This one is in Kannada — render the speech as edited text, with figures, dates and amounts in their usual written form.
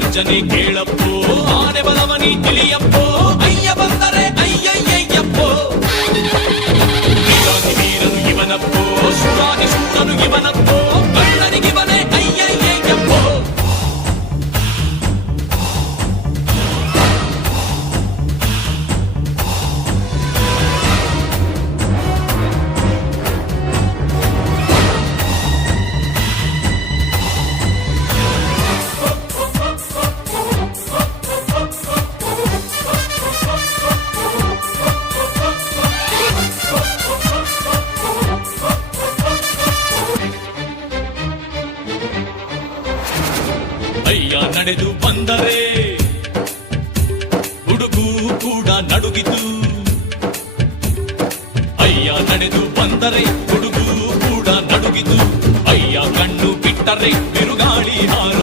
ಗರ್ಜನೆ ಕೇಳಪ್ಪೋ ಆನೆ ಬಲವನಿ ತಿಳಿಯಪ್ಪೋ ಅಯ್ಯ ಬಂದರೆ ಅಯ್ಯಯ್ಯಯ್ಯಪ್ಪೋ ವೀರಾದಿ ವೀರನು ಇವನಪ್ಪೋ ಶೂರಾದಿ ಶೂರನು ಇವನಪ್ಪೋ ಕಳ್ಳನಿಗಿವನೇ ಅಯ್ಯಯ್ಯಯ್ಯಪ್ಪೋ ಅಯ್ಯ ನಡೆದು ಬಂದರೆ ಹುಡುಗು ಕೂಡ ನಡುಗಿತು ಅಯ್ಯ ನಡೆದು ಬಂದರೆ ಹುಡುಗು ಕೂಡ ನಡುಗಿತು ಅಯ್ಯ ಕಣ್ಣು ಬಿಟ್ಟರೆ ಬಿರುಗಾಳಿ ಹಾರು